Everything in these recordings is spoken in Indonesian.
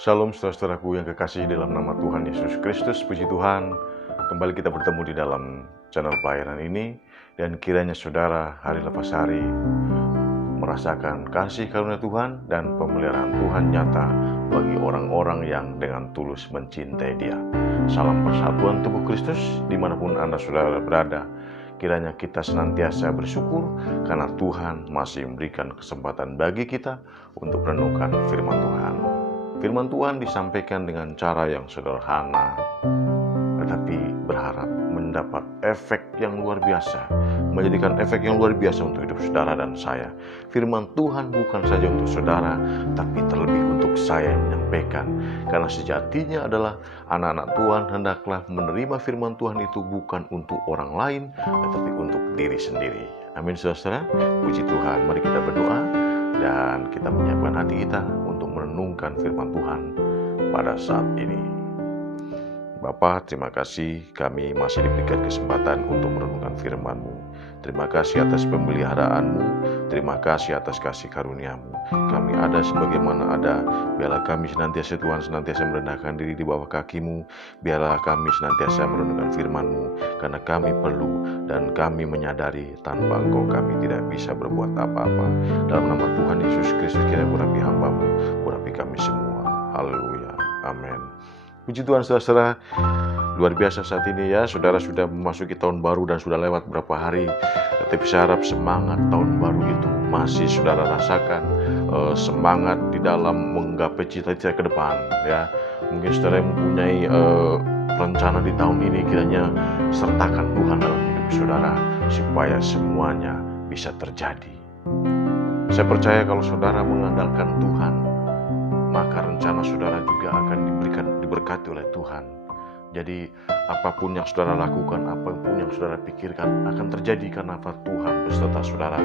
Shalom saudara-saudaraku yang kekasih dalam nama Tuhan Yesus Kristus. Puji Tuhan, kembali kita bertemu di dalam channel pelayanan ini. Dan kiranya saudara hari lepas hari merasakan kasih karunia Tuhan dan pemeliharaan Tuhan nyata bagi orang-orang yang dengan tulus mencintai Dia. Salam persatuan tubuh Kristus dimanapun Anda saudara berada. Kiranya kita senantiasa bersyukur karena Tuhan masih memberikan kesempatan bagi kita untuk merenungkan firman Tuhan. Firman Tuhan disampaikan dengan cara yang sederhana, tetapi berharap mendapat efek yang luar biasa, menjadikan efek yang luar biasa untuk hidup saudara dan saya. Firman Tuhan bukan saja untuk saudara, tapi terlebih untuk saya yang menyampaikan. Karena sejatinya adalah anak-anak Tuhan hendaklah menerima firman Tuhan itu bukan untuk orang lain, tetapi untuk diri sendiri. Amin saudara, puji Tuhan. Mari kita berdoa dan kita menyiapkan hati kita untuk merenungkan firman Tuhan pada saat ini. Bapa, terima kasih kami masih diberikan kesempatan untuk merenungkan firman-Mu. Terima kasih atas pemeliharaan-Mu, terima kasih atas kasih karunia-Mu. Kami ada sebagaimana ada, biarlah kami senantiasa Tuhan senantiasa merendahkan diri di bawah kaki-Mu. Biarlah kami senantiasa merenungkan firman-Mu, karena kami perlu dan kami menyadari tanpa Engkau kami tidak bisa berbuat apa-apa. Dalam nama Tuhan Yesus Kristus kiranya urapi hamba-Mu, urapi kami semua. Haleluya, amin. Puji Tuhan saudara, luar biasa saat ini ya, saudara sudah memasuki tahun baru dan sudah lewat berapa hari. Tetapi saya harap semangat tahun baru itu masih saudara rasakan, semangat di dalam menggapai cita-cita ke depan ya. Mungkin saudara yang mempunyai rencana di tahun ini, kiranya sertakan Tuhan dalam hidup saudara supaya semuanya bisa terjadi. Saya percaya kalau saudara mengandalkan Tuhan, maka rencana saudara juga akan diberkati oleh Tuhan. Jadi apapun yang saudara lakukan, apapun yang saudara pikirkan akan terjadi karena apa? Tuhan beserta saudara.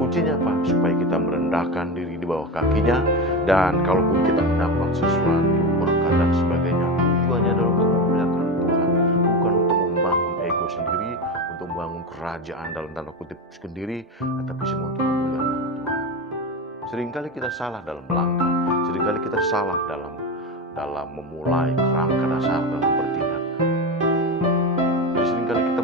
Kuncinya apa? Supaya kita merendahkan diri di bawah kakinya, dan kalaupun kita mendapat sesuatu berkat dan sebagainya, tujuannya adalah untuk memuliakan Tuhan, bukan untuk membangun ego sendiri, untuk membangun kerajaan dalam tanda kutip sendiri, tetapi semua untuk memuliakan nama Tuhan. Seringkali kita salah dalam langkah, seringkali kita salah dalam memulai kerangka dasar dalam bertindak. Jadi seringkali kita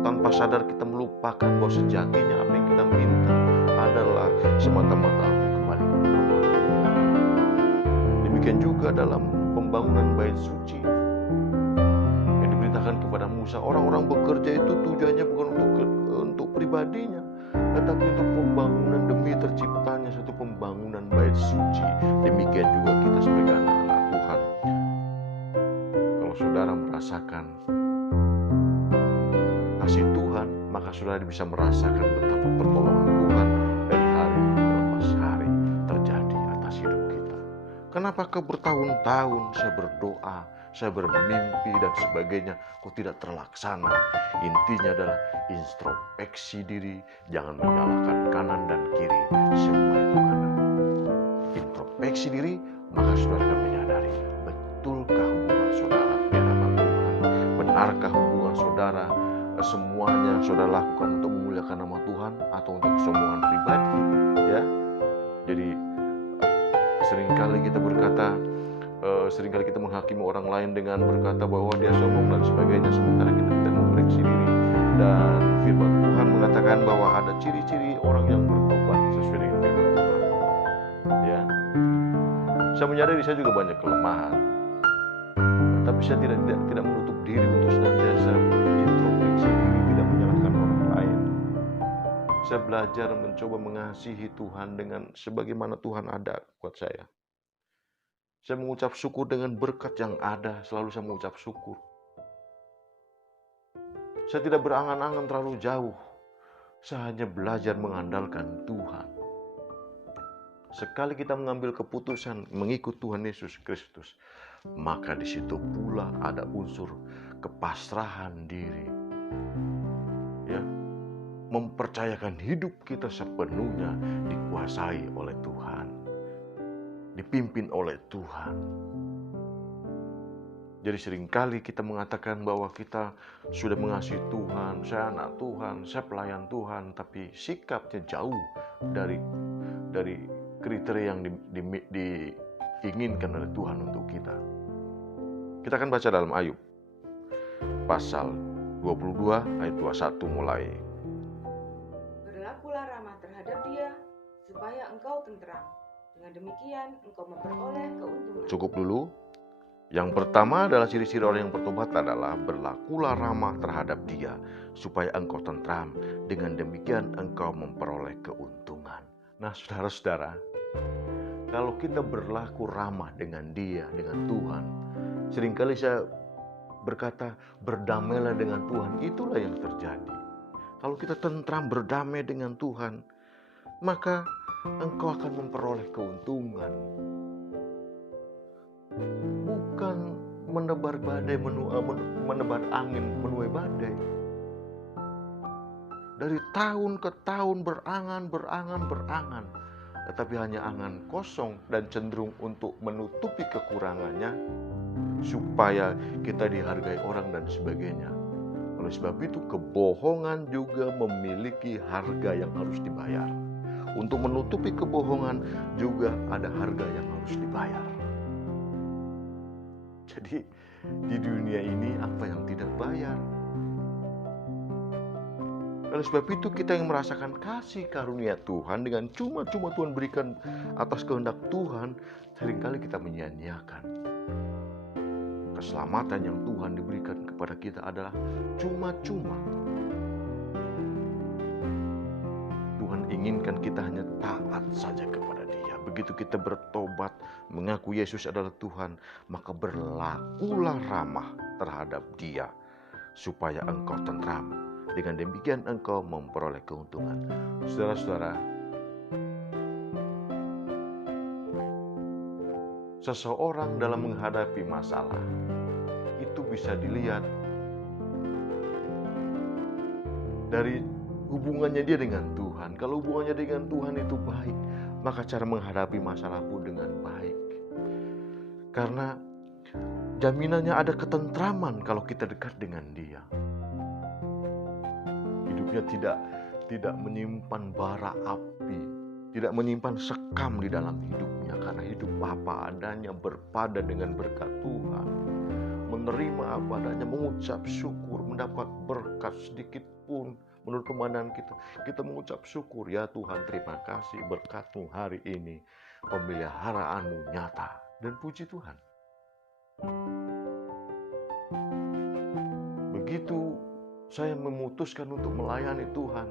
tanpa sadar kita melupakan bahwa sejatinya apa yang kita minta adalah semata-mata untuk kembali kepada Allah. Demikian juga dalam pembangunan bait suci yang diberitakan kepada Musa. Orang-orang bekerja itu tujuannya bukan untuk pribadinya, tetapi untuk pembangunan demi terciptanya satu pembangunan bait suci. Demikian juga kita sebagai anak-anak Tuhan. Kalau saudara merasakan kasih Tuhan, maka saudara bisa merasakan betapa pertolongan Tuhan dari hari lepas hari terjadi atas hidup kita. Kenapakah bertahun-tahun saya berdoa, saya bermimpi dan sebagainya, kok tidak terlaksana? Intinya adalah introspeksi diri, jangan menyalahkan kanan dan kiri, semua itu kanan. Introspeksi diri, maka saudara akan menyadari, betulkah hubungan saudara di hadapan Tuhan? Benarkah hubungan saudara, semuanya saudara lakukan untuk memuliakan nama Tuhan atau untuk kesombongan pribadi? Ya, jadi seringkali kita berkata, seringkali kita menghakimi orang lain dengan berkata bahwa dia sombong dan sebagainya, sementara kita tidak mengoreksi diri. Dan firman Tuhan mengatakan bahwa ada ciri-ciri orang yang bertobat sesuai dengan firman Tuhan. Ya, saya menyadari saya juga banyak kelemahan, tapi saya tidak menutup diri untuk senantiasa introspeksi diri, tidak menyalahkan orang lain. Saya belajar mencoba mengasihi Tuhan dengan sebagaimana Tuhan ada buat saya. Saya mengucap syukur dengan berkat yang ada, selalu saya mengucap syukur. Saya tidak berangan-angan terlalu jauh. Saya hanya belajar mengandalkan Tuhan. Sekali kita mengambil keputusan mengikut Tuhan Yesus Kristus, maka di situ pula ada unsur kepasrahan diri. Ya, mempercayakan hidup kita sepenuhnya dikuasai oleh Tuhan, dipimpin oleh Tuhan. Jadi seringkali kita mengatakan bahwa kita sudah mengasihi Tuhan, saya anak Tuhan, saya pelayan Tuhan, tapi sikapnya jauh dari kriteria yang inginkan oleh Tuhan untuk kita. Kita akan baca dalam Ayub pasal 22 ayat 21 mulai. Berlakulah ramah terhadap dia, supaya engkau tentram. Dengan demikian engkau memperoleh keuntungan. Cukup dulu. Yang pertama adalah ciri-ciri orang yang bertobat adalah berlakulah ramah terhadap dia, supaya engkau tentram. Dengan demikian engkau memperoleh keuntungan. Nah, saudara-saudara, kalau kita berlaku ramah dengan dia, dengan Tuhan, seringkali saya berkata, berdamailah dengan Tuhan, itulah yang terjadi. Kalau kita tentram, berdamai dengan Tuhan, maka engkau akan memperoleh keuntungan. Bukan menebar badai, menebar angin, menuai badai. Dari tahun ke tahun berangan. Tetapi hanya angan kosong dan cenderung untuk menutupi kekurangannya, supaya kita dihargai orang dan sebagainya. Oleh sebab itu, kebohongan juga memiliki harga yang harus dibayar. Untuk menutupi kebohongan juga ada harga yang harus dibayar. Jadi di dunia ini apa yang tidak bayar? Oleh sebab itu kita yang merasakan kasih karunia Tuhan dengan cuma-cuma Tuhan berikan atas kehendak Tuhan, seringkali kita menyia-nyiakan. Keselamatan yang Tuhan diberikan kepada kita adalah cuma-cuma. Tuhan inginkan kita hanya taat saja kepada Dia. Begitu kita bertobat, mengaku Yesus adalah Tuhan, maka berlakulah ramah terhadap Dia, supaya engkau tentram. Dengan demikian engkau memperoleh keuntungan. Saudara-saudara, seseorang dalam menghadapi masalah itu bisa dilihat dari hubungannya dia dengan Tuhan. Kalau hubungannya dengan Tuhan itu baik, maka cara menghadapi masalah pun dengan baik. Karena jaminannya ada ketentraman kalau kita dekat dengan Dia. Hidupnya tidak menyimpan bara api, tidak menyimpan sekam di dalam hidupnya, karena hidup apa adanya, berpada dengan berkat Tuhan, menerima apa adanya, mengucap syukur, mendapat berkat sedikit pun menurut pemandangan kita mengucap syukur. Ya Tuhan, terima kasih berkat-Mu hari ini, pemeliharaanmu nyata, dan puji Tuhan. Begitu saya memutuskan untuk melayani Tuhan,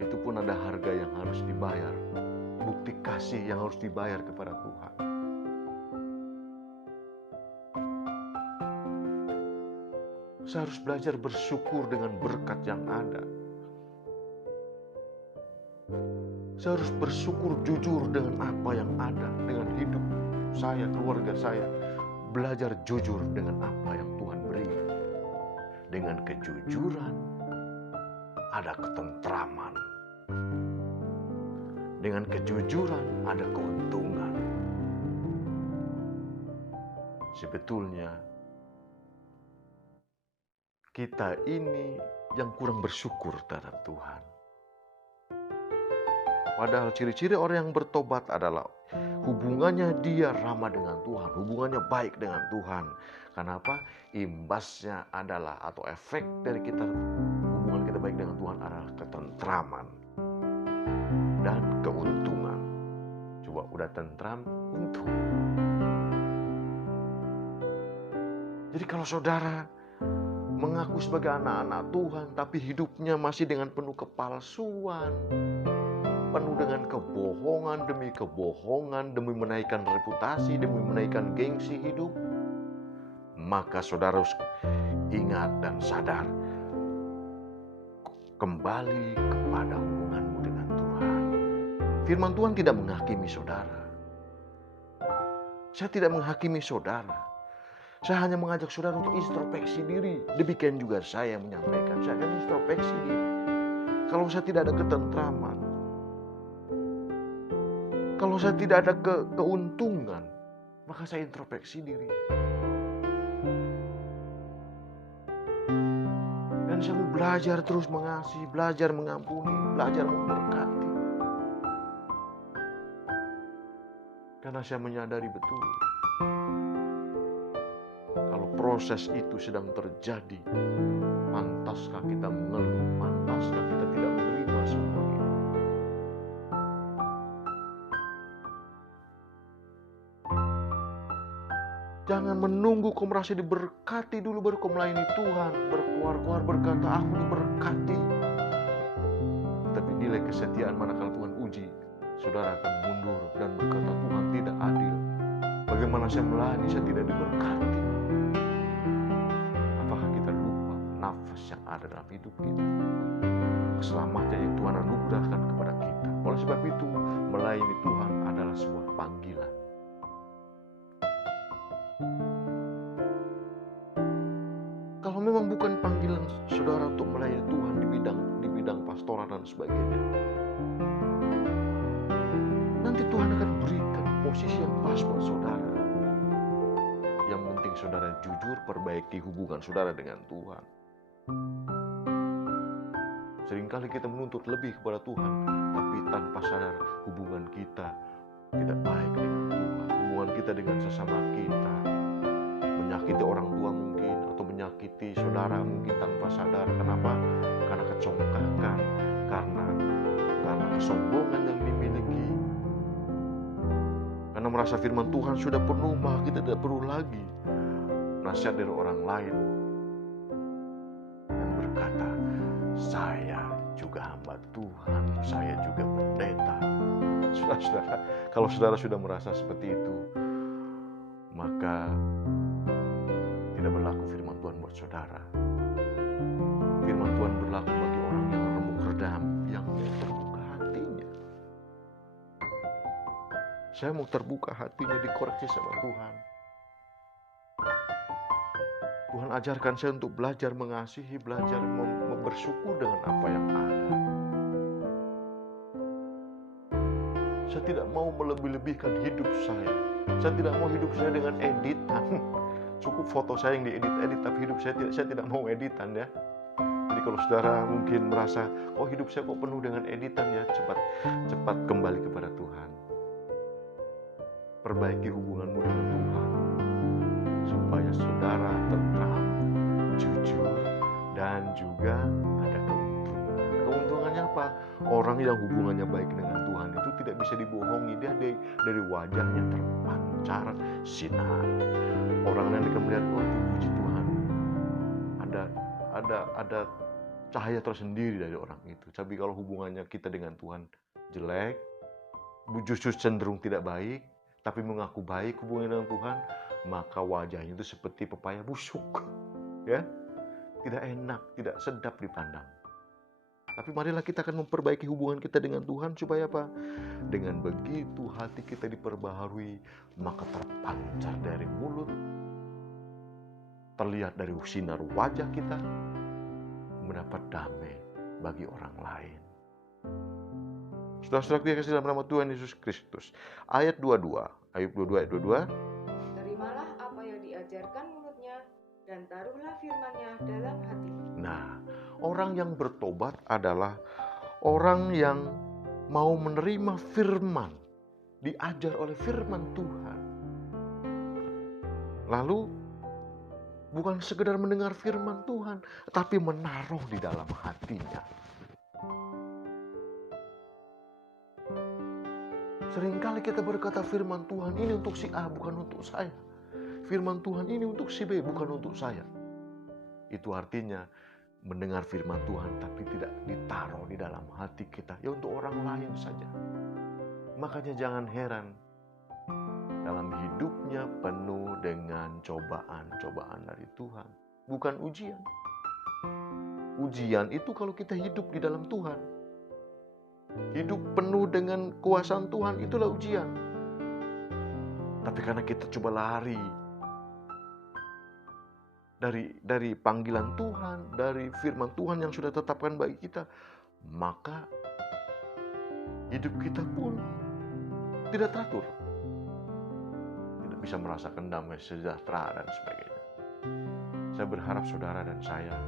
itu pun ada harga yang harus dibayar, bukti kasih yang harus dibayar kepada Tuhan. Saya harus belajar bersyukur dengan berkat yang ada. Saya harus bersyukur jujur dengan apa yang ada, dengan hidup saya, keluarga saya. Belajar jujur dengan apa yang Tuhan beri. Dengan kejujuran ada ketentraman. Dengan kejujuran ada keuntungan. Sebetulnya kita ini yang kurang bersyukur terhadap Tuhan. Padahal ciri-ciri orang yang bertobat adalah hubungannya dia ramah dengan Tuhan, hubungannya baik dengan Tuhan. Kenapa? Imbasnya adalah atau efek dari kita hubungan kita baik dengan Tuhan adalah ketentraman dan keuntungan. Coba udah tentram, untung. Jadi kalau saudara mengaku sebagai anak-anak Tuhan, tapi hidupnya masih dengan penuh kepalsuan, penuh dengan kebohongan demi menaikkan reputasi, demi menaikkan gengsi hidup, maka saudara harus ingat dan sadar, kembali kepada hubunganmu dengan Tuhan. Firman Tuhan tidak menghakimi saudara. Saya tidak menghakimi saudara. Saya hanya mengajak saudara untuk introspeksi diri. Demikian juga saya yang menyampaikan. Saya akan introspeksi diri. Kalau saya tidak ada ketentraman, kalau saya tidak ada keuntungan, maka saya introspeksi diri. Dan saya mau belajar terus mengasihi, belajar mengampuni, belajar memberkati. Karena saya menyadari betul, kalau proses itu sedang terjadi, pantaskah kita mengeluh, pantaskah kita tidak menerima semua ini. Jangan menunggu kau merasa diberkati dulu baru kau melayani Tuhan, berkuar-kuar berkata aku diberkati. Tapi nilai kesetiaan manakala Tuhan uji, saudara akan mundur dan berkata Tuhan tidak adil. Bagaimana saya melayani saya tidak diberkati? Apakah kita lupa nafas yang ada dalam hidup kita? Keselamatan yang Tuhan anugerahkan kepada kita. Oleh sebab itu, melayani Tuhan adalah sebuah panggilan. Kalau memang bukan panggilan saudara untuk melayani Tuhan di bidang pastoral dan sebagainya, nanti Tuhan akan berikan posisi yang pas buat saudara. Yang penting saudara jujur, perbaiki hubungan saudara dengan Tuhan. Seringkali kita menuntut lebih kepada Tuhan, tapi tanpa sadar hubungan kita tidak baik dengan Tuhan. Hubungan kita dengan sesama kita, menyakiti orang tua mungkin, atau menyakiti saudara mungkin tanpa sadar. Kenapa? Karena kecongkakan, karena kesombongan yang dimiliki. Karena merasa firman Tuhan sudah penuh, maka kita tidak perlu lagi nasihat dari orang lain yang berkata, saya juga hamba Tuhan, saya juga pendeta. Saudara-saudara, kalau saudara sudah merasa seperti itu, maka tidak berlaku firman Tuhan buat saudara. Firman Tuhan berlaku bagi orang yang remuk redam, yang terbuka hatinya. Saya mau terbuka hatinya, dikoreksi sama Tuhan. Tuhan ajarkan saya untuk belajar mengasihi, belajar bersyukur dengan apa yang ada. Saya tidak mau melebih-lebihkan hidup saya. Saya tidak mau hidup saya dengan editan. Cukup foto saya yang diedit-edit, tapi hidup saya tidak mau editan ya. Jadi kalau saudara mungkin merasa, oh hidup saya kok penuh dengan editan ya, cepat kembali kepada Tuhan. Perbaiki hubunganmu dengan Tuhan, supaya saudara tentram, jujur, dan juga ada keuntungan. Keuntungannya apa? Orang yang hubungannya baik dengan Tuhan itu tidak bisa dibohongi. Dia dari wajahnya terpancar sinar. Orang yang akan melihat, oh puji Tuhan, ada cahaya tersendiri dari orang itu. Tapi kalau hubungannya kita dengan Tuhan jelek, justru cenderung tidak baik, tapi mengaku baik hubungannya dengan Tuhan, maka wajahnya itu seperti pepaya busuk, ya, tidak enak, tidak sedap dipandang. Tapi marilah kita akan memperbaiki hubungan kita dengan Tuhan supaya apa? Dengan begitu hati kita diperbaharui, maka terpancar dari mulut, terlihat dari sinar wajah kita, mendapat damai bagi orang lain. Saudara-saudara yang kasih dalam nama Tuhan Yesus Kristus. Ayat 22. Ayat 22. Terimalah apa yang diajarkan mulutnya dan taruhlah firman-Nya dalam hati. Nah, orang yang bertobat adalah orang yang mau menerima firman, diajar oleh firman Tuhan. Lalu bukan sekedar mendengar firman Tuhan, tapi menaruh di dalam hatinya. Seringkali kita berkata firman Tuhan ini untuk si A, bukan untuk saya. Firman Tuhan ini untuk si B, bukan untuk saya. Itu artinya mendengar firman Tuhan tapi tidak ditaruh di dalam hati kita. Ya untuk orang lain saja. Makanya jangan heran dalam hidupnya penuh dengan cobaan-cobaan dari Tuhan. Bukan ujian. Ujian itu kalau kita hidup di dalam Tuhan. Hidup penuh dengan kuasaan Tuhan, itulah ujian. Tapi karena kita coba lari dari panggilan Tuhan, dari firman Tuhan yang sudah tetapkan bagi kita, maka hidup kita pun tidak teratur. Tidak bisa merasakan damai sejahtera dan sebagainya. Saya berharap saudara dan saya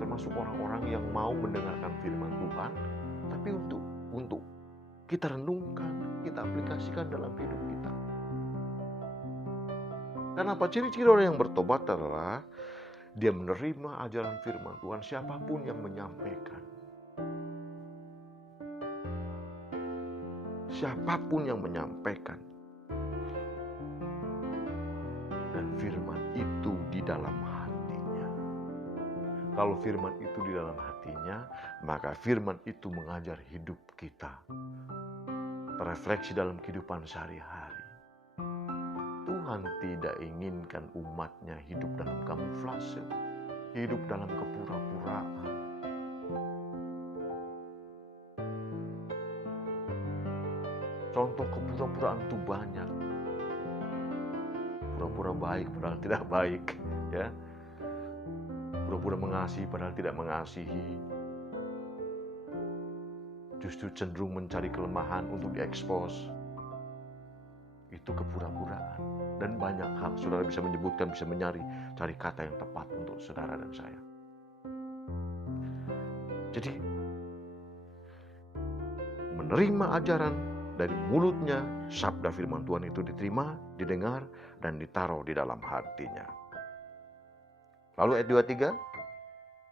termasuk orang-orang yang mau mendengarkan firman Tuhan, tapi untuk kita renungkan, kita aplikasikan dalam hidup kita. Karena apa? Ciri-ciri orang yang bertobat adalah dia menerima ajaran firman Tuhan siapapun yang menyampaikan. Siapapun yang menyampaikan. Dan firman itu di dalam hatinya. Kalau firman itu di dalam hatinya, maka firman itu mengajar hidup kita. Terefleksi dalam kehidupan sehari-hari. Tuhan tidak inginkan umatnya hidup dalam kamuflase, hidup dalam kepura-puraan. Contoh kepura-puraan itu banyak. Pura-pura baik padahal tidak baik, ya. Pura-pura mengasihi padahal tidak mengasihi. Justru cenderung mencari kelemahan untuk diekspos. Itu kepura-puraan. Dan banyak hal saudara bisa menyebutkan, bisa cari kata yang tepat untuk saudara dan saya. Jadi menerima ajaran dari mulutnya, sabda firman Tuhan itu diterima, didengar, dan ditaruh di dalam hatinya. Lalu ayat 23.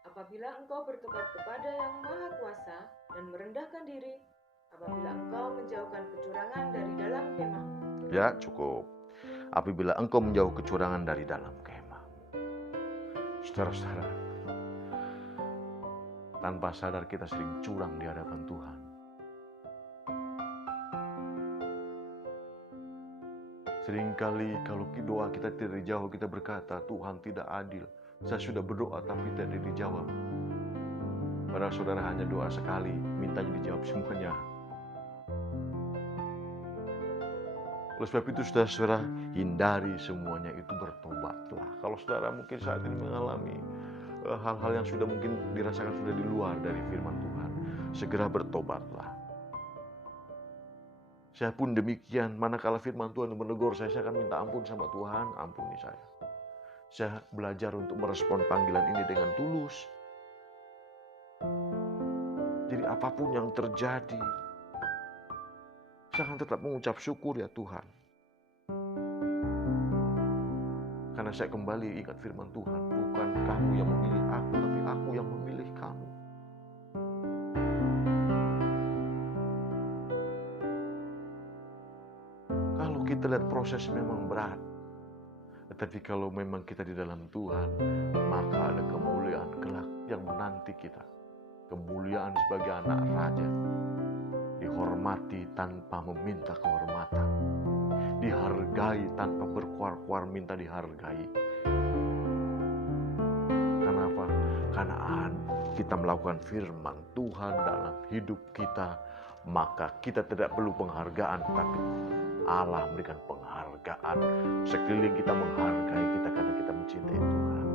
Apabila engkau bertobat kepada yang maha kuasa dan merendahkan diri, apabila engkau menjauhkan kecurangan dari dalam kemah. Ya, cukup. Apabila engkau menjauh kecurangan dari dalam kemah. Saudara-saudara, tanpa sadar kita sering curang di hadapan Tuhan. Seringkali kalau doa kita tidak dijawab, kita berkata, Tuhan tidak adil. Saya sudah berdoa tapi tidak dijawab. Padahal saudara hanya doa sekali, mintanya dijawab semuanya. Oleh sebab itu saudara-saudara, hindari semuanya itu, bertobatlah. Kalau saudara mungkin saat ini mengalami hal-hal yang sudah mungkin dirasakan sudah di luar dari firman Tuhan, segera bertobatlah. Saya pun demikian, manakala firman Tuhan menegur saya akan minta ampun sama Tuhan, ampuni saya. Saya belajar untuk merespon panggilan ini dengan tulus. Jadi apapun yang terjadi, saya akan tetap mengucap syukur ya Tuhan. Karena saya kembali ingat firman Tuhan, bukan kamu yang memilih aku, tapi aku yang memilih kamu. Kalau kita lihat proses memang berat, tetapi kalau memang kita di dalam Tuhan, maka ada kemuliaan kelak yang menanti kita. Kemuliaan sebagai anak raja. Dihormati tanpa meminta kehormatan. Dihargai tanpa berkuar-kuar minta dihargai. Kenapa? Karena kita melakukan firman Tuhan dalam hidup kita, maka kita tidak perlu penghargaan, tapi Allah memberikan penghargaan. Sekeliling kita menghargai kita karena kita mencintai Tuhan.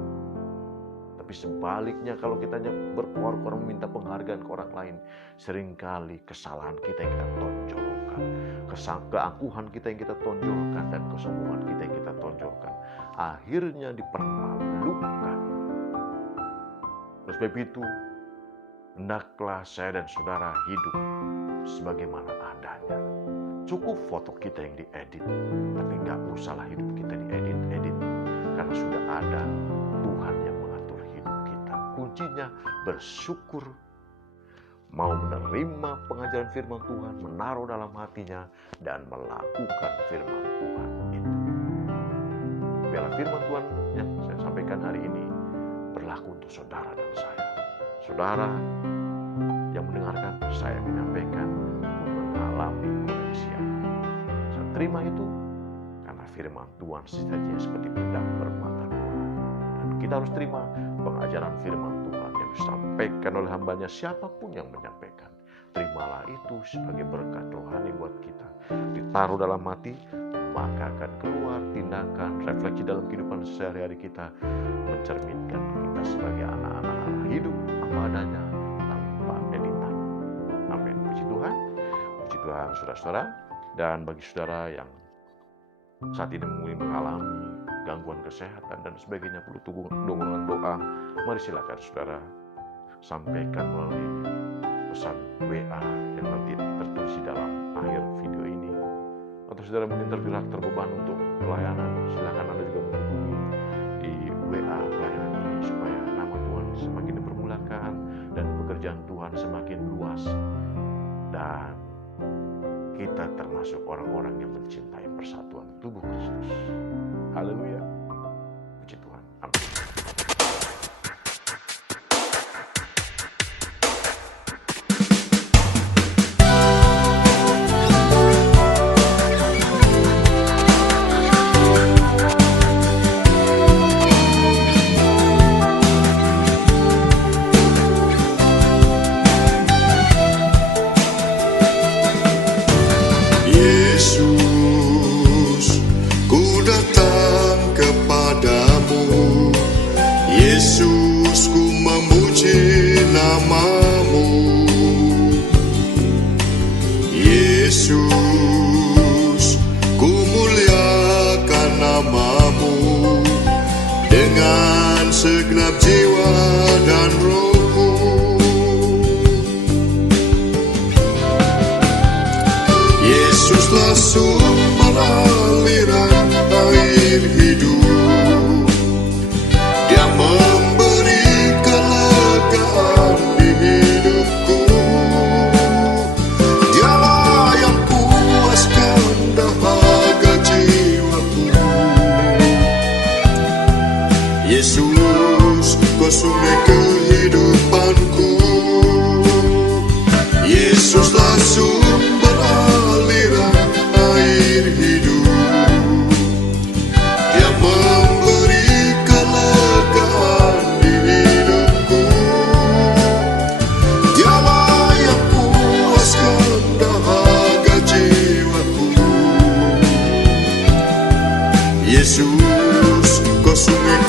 Tapi sebaliknya kalau kita hanya berkuar-kuar meminta penghargaan ke orang lain, seringkali kesalahan kita yang kita tonjolkan, keangkuhan kita yang kita tonjolkan, dan kesombongan kita yang kita tonjolkan, akhirnya dipermalukan. Oleh sebab itu, hendaklah saya dan saudara hidup sebagaimana adanya. Cukup foto kita yang diedit, tapi nggak usahlah hidup kita diedit-edit, karena sudah ada Tuhan yang mengatur hidup kita. Kuncinya bersyukur, mau menerima pengajaran firman Tuhan, menaruh dalam hatinya, dan melakukan firman Tuhan itu. Biarlah firman Tuhan yang saya sampaikan hari ini berlaku untuk saudara dan saya. Saudara yang mendengarkan, saya menyampaikan, mengalami koreksian. Saya terima itu karena firman Tuhan sejatinya seperti pedang bermata dua. Dan kita harus terima pengajaran firman Tuhan yang disampaikan oleh hambanya, siapapun yang menyampaikan. Terimalah itu sebagai berkat rohani buat kita. Ditaruh dalam hati, maka akan keluar tindakan, refleksi dalam kehidupan sehari-hari kita, mencerminkan kita sebagai anak-anak Allah, hidup apa adanya tanpa editan. Amin. Puji Tuhan. Puji Tuhan saudara-saudara. Dan bagi saudara yang saat ini mungkin mengalami gangguan kesehatan dan sebagainya, perlu dukungan doa, mari silakan saudara sampaikan melalui pesan WA yang nanti tertulis di dalam akhir video ini. Atau saudara mungkin terbeban untuk pelayanan, silakan Anda juga menghubungi di WA pelayanan ini supaya nama Tuhan semakin dipermulakan dan pekerjaan Tuhan semakin luas, dan kita termasuk orang-orang yang mencintai persatuan tubuh Kristus. Haleluya. Puji Tuhan. Amin. Yesus, ku datang kepadamu. Yesus, ku memuji namamu. Yesus, ku muliakan namamu dengan segenap jiwa dan rohku. Yesuslah sumber aliran air hidup. Dia memberi kelegaan di hidupku. Dialah yang puaskan dahaga jiwaku. Yesus, kau sumber kehidupanku. Yesuslah sumber aliran air hidup. Dia memberi kelegaan di hidupku. Dialah yang puaskan dahaga jiwaku. Yesus, kau sumber